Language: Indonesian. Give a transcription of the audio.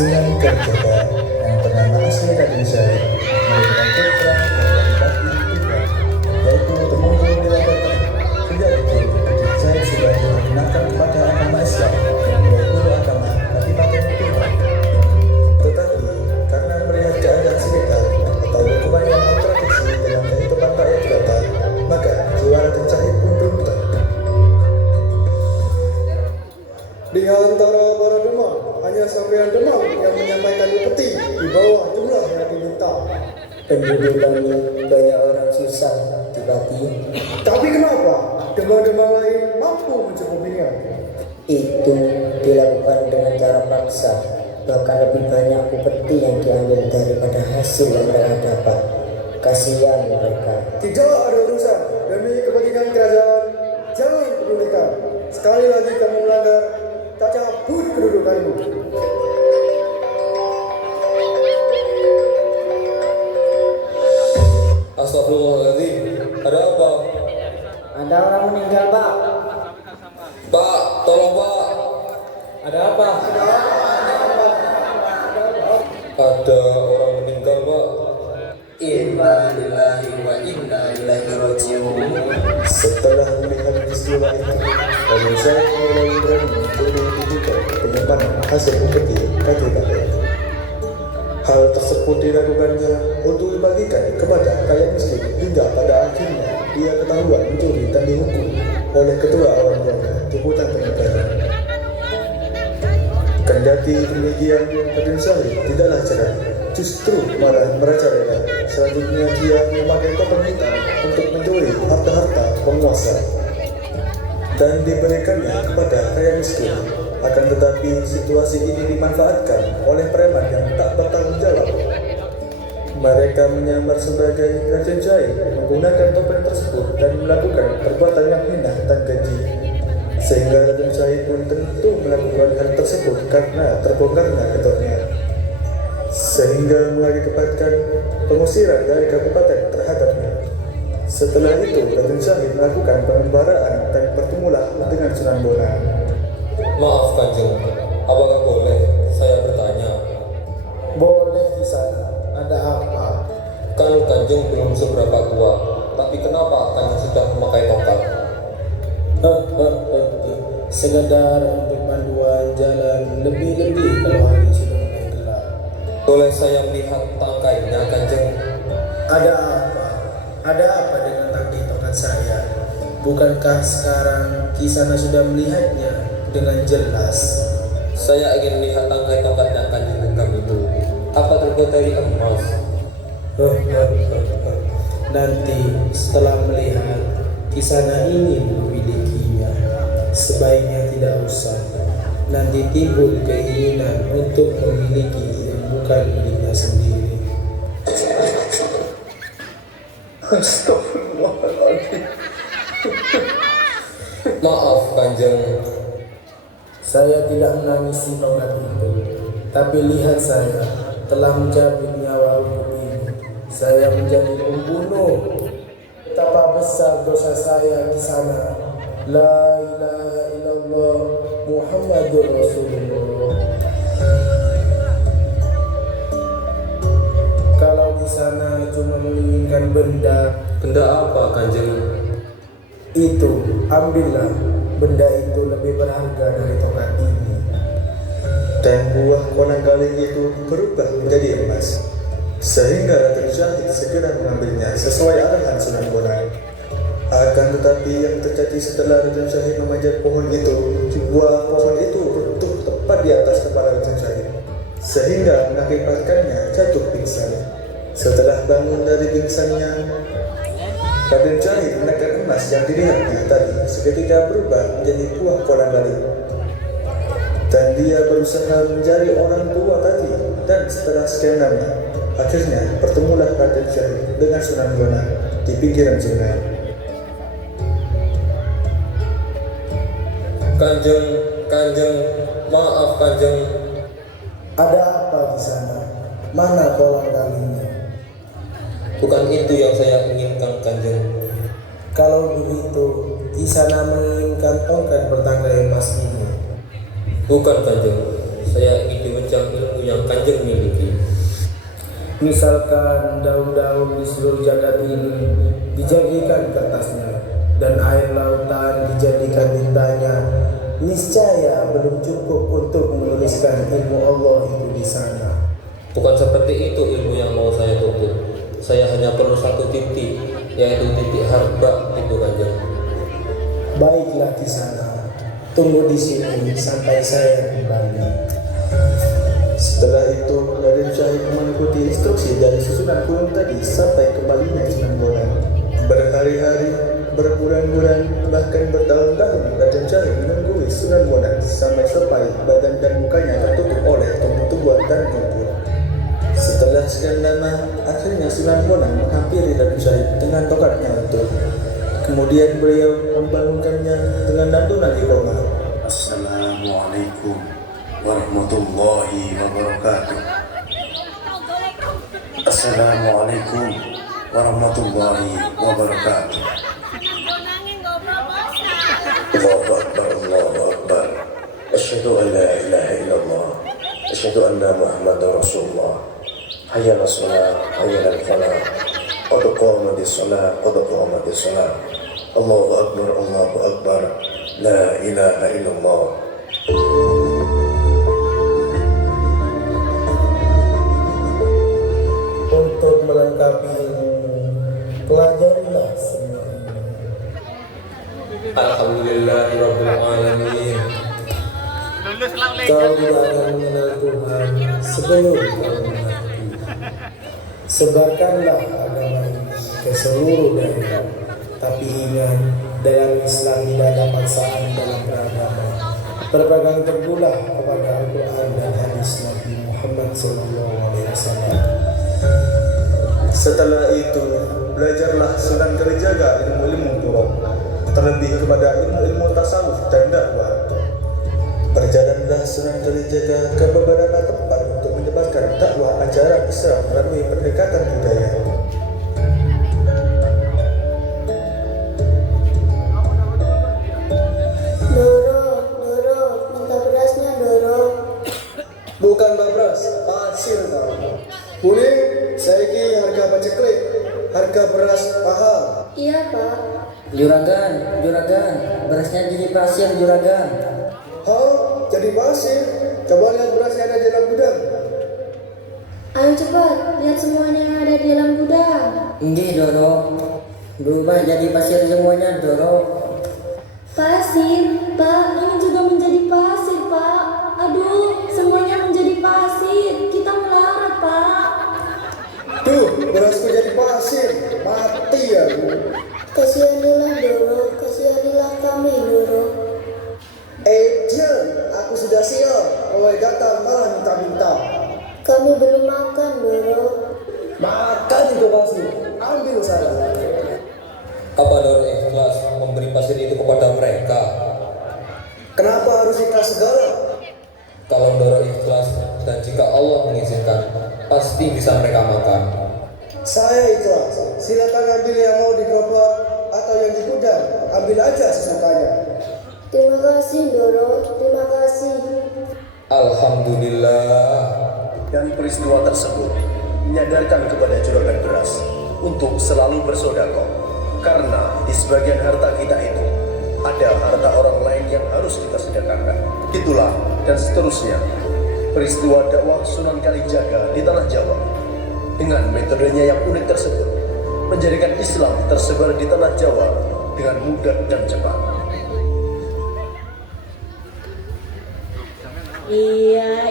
Sunan Kalijaga yang bernama asli Raden Syahid memberikan keterangan bahwa bupati Tuban, yaitu Temenggung Wilayah sejak kecil Raden Syahid sudah menggunakan kepada agama Islam dan menjadi guru agama Kadipaten Tuban. Tetapi karena melihat keadaan sekitar atau lingkungan yang kontradiksi dalam kehidupan rakyat jelata, maka jiwa Raden Syahid pun berubah. Di antara para demam, hanya sampean demam yang menyampaikan upeti di bawah jumlah yang diminta. Penduduk kami banyak orang susah dibagi. Tapi kenapa demam-demam lain mampu mencukupinya? Itu dilakukan dengan cara paksa. Bahkan lebih banyak upeti yang diambil daripada hasil yang mereka dapat. Kasihan mereka. Tidak ada urusan demi kepentingan kerajaan. Jangan pedulikan. Sekali lagi kamu melanggar, tak cabut kedudukanmu. Astagfirullahaladzim, ada apa? Ada orang meninggal, Pak. Pak, tolong Pak. Ada apa? Ada orang meninggal Pak. Inna lillahi wa inna ilaihi raji'un. Setelah melihat peristiwa itu, Raden Syahid mulai berani mencuri diduga penyimpanan hasil upeti Kadipaten. Hal tersebut dilakukannya untuk dibagikan kepada rakyat miskin hingga pada akhirnya dia ketahuan mencuri dan dihukum oleh kedua orang tuanya di hutan penyebaran. Kendati demikian, Raden Syahid tidaklah cerah, justru malah merajalela. Selanjutnya dia memakai topeng hitam untuk mencuri harta-harta penguasa dan diberikannya kepada rakyat miskin. Akan tetapi situasi ini dimanfaatkan oleh preman yang tak bertanggung jawab. Mereka menyamar sebagai Raden Syahid menggunakan topeng tersebut dan melakukan perbuatan yang hina dan keji, sehingga Raden Syahid pun tentu melakukan hal tersebut karena terbongkarnya gedoknya, sehingga mengakibatkan pengusiran dari kabupaten terhadapnya. Setelah itu Raden Syahid melakukan pengembaraan dan bertemulah dengan Sunan Bonang. Maaf Kanjeng, apakah boleh saya bertanya? Boleh di sana. Ada apa? Kan Kanjeng belum seberapa tua, tapi kenapa Kanjeng sudah memakai tongkat? Sekedar untuk panduan jalan, lebih-lebih kalau hari sudah mulai gelap. Boleh saya melihat tangkainya Kanjeng? Ada apa? Ada apa dengan tangkai tongkat saya? Bukankah sekarang Kisana sudah melihatnya dengan jelas? Saya ingin melihat tangkai tongkat yang Kanjeng genggam itu. Apa terbuat dari emas? Nanti setelah melihat Kisana ingin memilikinya, sebaiknya tidak usah. Nanti timbul keinginan untuk memiliki yang bukan miliknya sendiri. Astagfirullahaladzim. Maaf Kanjeng. Saya tidak menangisi tongkat itu, tapi lihat saya telah mencabut nyawa untuk ini. Saya menjadi pembunuh. Betapa besar dosa saya di sana. La ilaha illallah Muhammadur Rasulullah. Kalau di sana cuma menginginkan benda, Benda apa Kanjeng? itu ambillah. Benda itu lebih berharga dari tongkat ini. Dan buah konang-kaling itu berubah menjadi emas, sehingga Raden Syahid segera mengambilnya sesuai arahan Sunan Bonang. Akan tetapi yang terjadi setelah Raden Syahid memanjat pohon itu, buah pohon itu runtuh tepat di atas kepala Raden Syahid, sehingga mengakibatkannya jatuh pingsan. Setelah bangun dari pingsannya, Raden Syahid menekan emas yang dilihatnya tadi seketika berubah menjadi buah konang-kaling. Dan dia berusaha mencari orang tua tadi, dan setelah sekian lama, akhirnya bertemulah Raden Syahid dengan Sunan Bonang di pinggiran sungai. Kanjeng, maaf Kanjeng. Ada apa di sana? Mana kolang-kalingnya? Bukan itu yang saya inginkan Kanjeng. Kalau begitu, di sana menginginkan tongkat bertangkai emas ini. Bukan Kanjeng, saya ingin diwencang ilmu ilmu yang kanjeng miliki. Misalkan daun-daun di seluruh jagat ini dijadikan kertasnya dan air lautan dijadikan tintanya, niscaya belum cukup untuk menuliskan ilmu Allah itu di sana. Bukan seperti itu ilmu yang mau saya tuntut. Saya hanya perlu satu titik, yaitu titik harba itu kanjeng. Baiklah di sana, tunggu di sini sampai saya kembali. Setelah itu, Raden Syahid mengikuti instruksi dari susunan gunung tadi sampai kembalinya Sunan Bonang. Berhari-hari, berbulan-bulan, bahkan bertahun-tahun Raden Syahid menunggui Sunan Bonang sampai badan dan mukanya tertutup oleh tumbuh-tumbuhan dan rumput. Setelah sekian lama, akhirnya Sunan Bonang menghampiri Raden Syahid dengan tongkatnya untuk kemudian beliau membangunkannya dengan lantunan iqamah. Assalamualaikum warahmatullahi wabarakatuh. Assalamualaikum warahmatullahi wabarakatuh. Allahu Akbar, Allahu Akbar. Asyhadu an la ilaha illallah. Asyhadu anna Muhammadar Rasulullah. Hayya 'alas shalah, hayya 'alal falah. Qad qamatis shalah, qad qamatis shalah. Allahu Akbar, Allahu Akbar. La ilaha illallah. Untuk melengkapi ilmu, pelajarilah semua ilmu. Alhamdulillahirabbil alamin. Kau tidak akan mengenal Tuhan sebelum kau mengerti. Sebarkanlah agama ini ke seluruh daerah. Tapi ingat, dalam Islam tidak ada paksaan dalam beragama. Berpegang teguhlah kepada Al-Quran dan hadis Nabi Muhammad SAW. Setelah itu, belajarlah Sunan Kalijaga ilmu-ilmu turun, terlebih kepada ilmu-ilmu tasawuf dan dakwah. Berjalanlah Sunan Kalijaga ke beberapa tempat untuk menyebarkan dakwah ajaran Islam melalui pendekatan budaya. Doro, minta berasnya Doro. Bukan babras, pasir tau. Kuning, saiki harga paceklik, harga beras mahal. Iya Pak. Juragan, berasnya jadi pasir juragan. Hah? Jadi pasir? Coba lihat beras yang ada di dalam gudang. Ayo cepat, lihat semuanya yang ada di dalam gudang. Nggih Doro, berubah jadi pasir semuanya Doro. Pasir, Pak, ini juga menjadi pasir, Pak. Aduh, semuanya menjadi pasir. Kita melarat, Pak. Tuh, berasku jadi pasir. Mati aku. Kasihanilah Doro, kasihanilah kami Doro. Diam, aku sudah siap. Kau datang malah minta-minta. Kami belum makan Doro. Makan itu pasir. Ambil sana. Apa Doro ikhlas memberi pasir itu kepada mereka? Kenapa harus ikhlas segala? Kalau Doro ikhlas dan jika Allah mengizinkan, pasti bisa mereka makan. Saya ikhlas. Silakan ambil yang mau di gerobak atau yang di gudang. Ambil aja sesukanya. Terima kasih Doro, terima kasih. Alhamdulillah. Dan peristiwa tersebut menyadarkan kepada juragan beras untuk selalu bersedekah, karena di sebagian harta kita itu ada harta orang lain yang harus kita sedekahkan. Itulah dan seterusnya peristiwa dakwah Sunan Kalijaga di tanah Jawa dengan metodenya yang unik tersebut menjadikan Islam tersebar di tanah Jawa dengan mudah dan cepat. Iya,